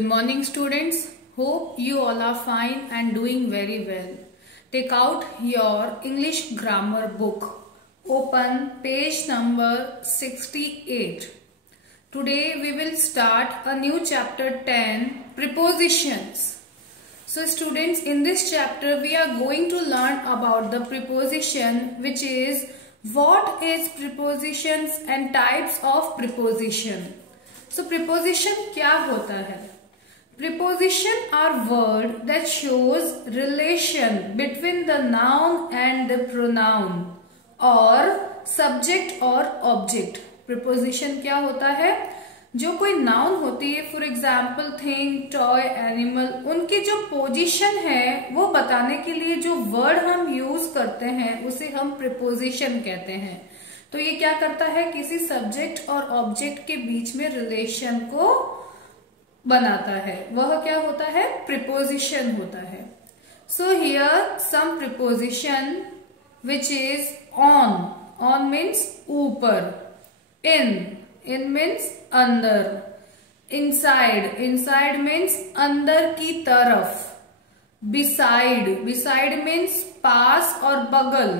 Good morning students. Hope you all are fine and doing very well. Take out your English grammar book. Open page number 68. Today we will start a new chapter 10, prepositions. So students, in this chapter we are going to learn about the preposition, which is what is prepositions and types of preposition. So preposition क्या होता है? Preposition are word that shows relation between the noun and the pronoun or subject or object. Preposition क्या होता है? जो कोई noun होती है, for example thing, toy, animal, उनकी जो पोजीशन है वो बताने के लिए जो वर्ड हम यूज करते हैं उसे हम प्रिपोजिशन कहते हैं. तो ये क्या करता है? किसी सब्जेक्ट और ऑब्जेक्ट के बीच में रिलेशन को बनाता है. वह क्या होता है? प्रिपोजिशन होता है. So here some preposition which is on. On means ऊपर. in means अंदर. inside means अंदर की तरफ. beside means पास और बगल.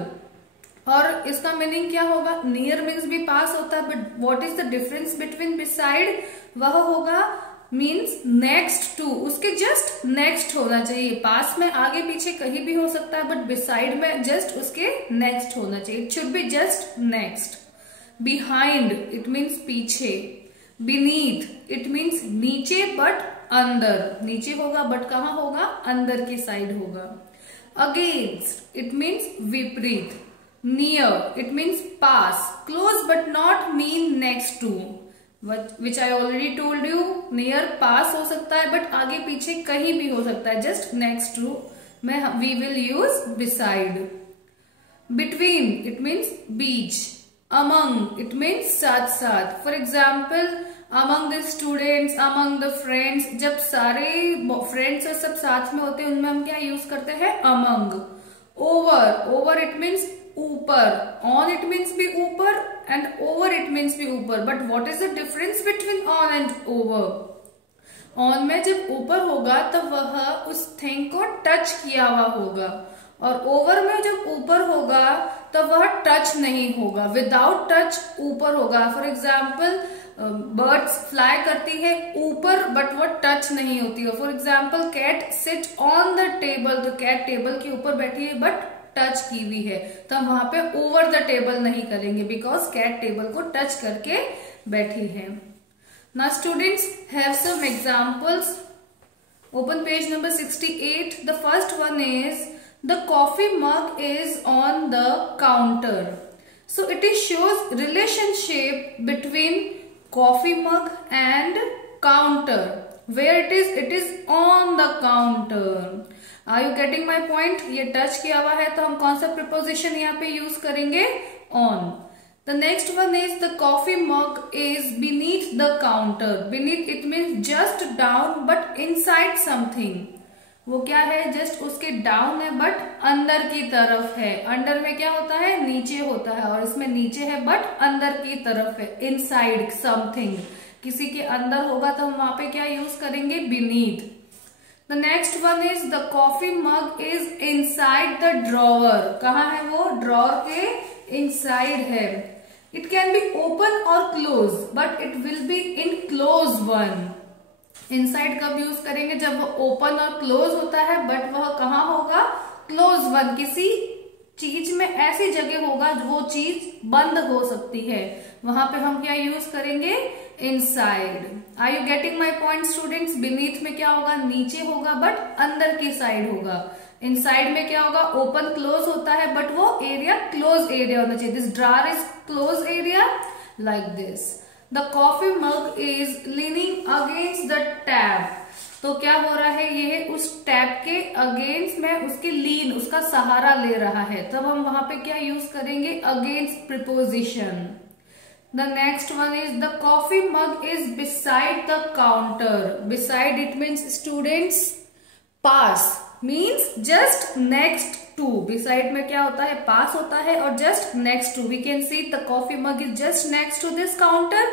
और इसका मीनिंग क्या होगा? नियर मीन्स भी पास होता है, but what is the difference between beside? वह होगा मीन्स नेक्स्ट टू, उसके जस्ट नेक्स्ट होना चाहिए. पास में आगे पीछे कहीं भी हो सकता है, बट बिसाइड में जस्ट उसके नेक्स्ट होना चाहिए. It should be just next. Behind it means पीछे. बीनीथ इट मीन्स नीचे बट अंदर. नीचे होगा बट कहाँ होगा? अंदर की साइड होगा. अगेंस्ट इट मीन्स विपरीत. नियर इट मीन्स पास. Close but not mean next to, which I already told you. Near पास हो सकता है बट आगे पीछे कहीं भी हो सकता है, जस्ट नेक्स्ट टू में we will use beside. Between it means बीच. among it means साथ साथ. For example among the students, among the friends, जब सारे फ्रेंड्स और सब साथ में होते हैं उनमें हम क्या यूज करते हैं? among. over it means ऊपर. on it means भी ऊपर and over it means भी ऊपर. but what is the difference between on and over? on में जब ऊपर होगा तब वह उस थिंग को टच किया हुआ होगा, और ओवर में जब ऊपर होगा तब वह टच नहीं होगा. विदाउट टच ऊपर होगा. फॉर एग्जाम्पल बर्ड्स फ्लाई करती है ऊपर बट वह टच नहीं होती है. For example cat sit on the table, तो कैट टेबल के ऊपर बैठी है बट टच की हुई है, तो हम वहां पे ओवर द टेबल नहीं करेंगे बिकॉज कैट टेबल को टच करके बैठी है. Now students have some examples. Open page number 68. The first one is the coffee mug is on the counter. So it is shows relationship between coffee mug and counter. Where it is on the counter. Are you getting my point? ये touch किया हुआ है तो हम कौन सा preposition यहाँ पे यूज करेंगे? on. The next one is the coffee mug is beneath the counter. Beneath it means just down but inside something. वो क्या है? जस्ट उसके डाउन है बट अंदर की तरफ है. अंडर में क्या होता है? नीचे होता है, और इसमें नीचे है बट अंदर की तरफ है. इनसाइड समथिंग, किसी के अंदर होगा तो हम वहां पे क्या यूज करेंगे? Beneath. The next one is the coffee mug is inside the drawer. कहाँ है वो? ड्रॉवर के इनसाइड है. इट कैन बी ओपन और close but it will be in close one. Inside कब यूज करेंगे? जब वो ओपन और क्लोज होता है, बट वह कहाँ होगा? Close one. किसी चीज में ऐसी जगह होगा वो चीज बंद हो सकती है, वहां पे हम क्या यूज करेंगे? Inside. Are you getting my point students? Beneath में क्या होगा? नीचे होगा बट अंदर की साइड होगा. इनसाइड में क्या होगा? ओपन क्लोज होता है बट वो एरिया क्लोज एरिया होना चाहिए. This drawer is close area like this. The coffee mug is leaning against the tap. तो क्या हो रहा है? ये उस टैप के अगेंस्ट में उसकी लीन, उसका सहारा ले रहा है, तब हम वहां पे क्या यूज करेंगे? Against preposition. The next one is the coffee mug is beside the counter. Beside it means students पास, means just next to. Beside में क्या होता है? पास होता है और just next to. We can see the coffee mug is just next to this counter.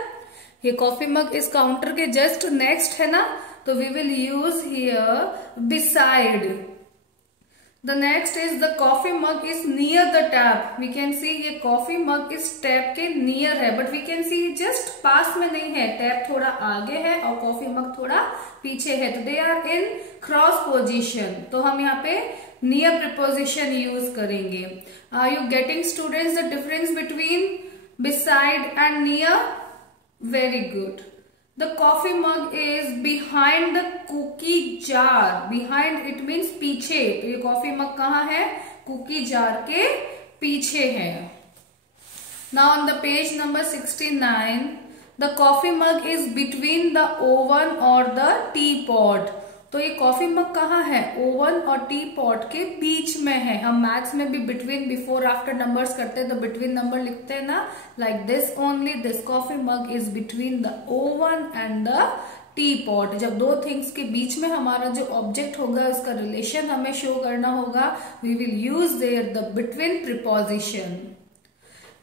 ये कॉफी मग इस काउंटर के जस्ट नेक्स्ट है ना, तो we will use here beside. The next is the coffee mug is near the tap. We can see ये coffee mug इस tap के near है, but we can see just पास में नहीं है, टैप थोड़ा आगे है और coffee mug थोड़ा पीछे है, तो they are in cross position. तो हम यहाँ पे near preposition use करेंगे. Are you getting students the difference between beside and near? Very good. The coffee mug is behind the cookie jar. Behind it means पीछे. तो ये coffee mug कहाँ है? Cookie jar के पीछे है. Now on the page number 69, the coffee mug is between the oven or the teapot. तो ये कॉफी मग कहाँ है? ओवन और टी पॉट के बीच में है. हम मैथ्स में भी बिटवीन बिफोर आफ्टर नंबर्स करते हैं तो बिटवीन नंबर लिखते हैं ना, like this only. This coffee mug is between the oven and the T pot. जब दो थिंग्स के बीच में हमारा जो ऑब्जेक्ट होगा उसका रिलेशन हमें शो करना होगा, we will use there the between preposition.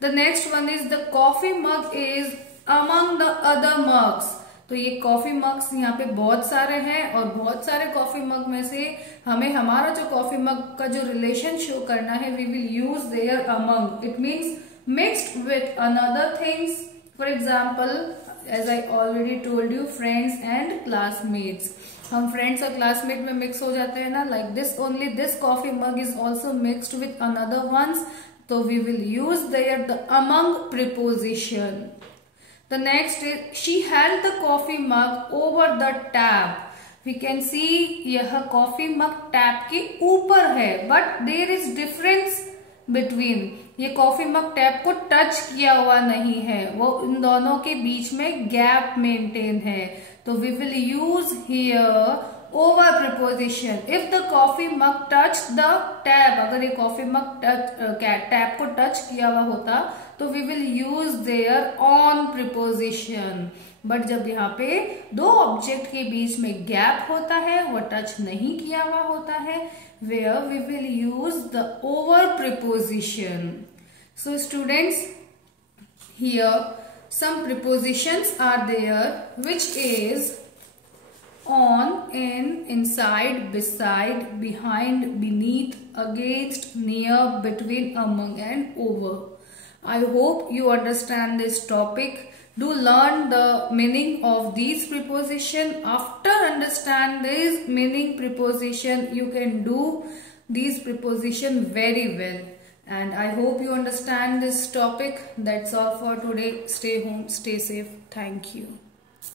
The next one is the coffee mug is among the other mugs. तो ये कॉफी मग्स यहाँ पे बहुत सारे हैं और बहुत सारे कॉफी मग में से हमें हमारा जो कॉफी मग का जो रिलेशन शो करना है, we will use there among. It means mixed with another things. For example, as I already told you, friends and classmates. हम फ्रेंड्स और क्लासमेट में मिक्स हो जाते हैं ना, like this only. This coffee mug is also mixed with another ones, तो we will use there the among preposition. The next is she held the coffee mug over the tap. We can see यह coffee mug tap के ऊपर है, but there is difference between. ये coffee mug tap को touch किया हुआ नहीं है, वो इन दोनों के बीच में गैप मेंटेन है. तो we will use here over preposition. If the coffee mug touched the tap, अगर ये coffee mug टैप को टच किया हुआ होता तो we will use their on preposition. But जब यहाँ पे दो ऑब्जेक्ट के बीच में गैप होता है, वो टच नहीं किया हुआ होता है, where we will use the over preposition. So students, here some prepositions are there, which is on, in, inside, beside, behind, beneath, against, near, between, among and over. I hope you understand this topic. Do learn the meaning of these preposition. After understand this meaning preposition, you can do these preposition very well. And I hope you understand this topic. That's all for today. Stay home, stay safe. Thank you.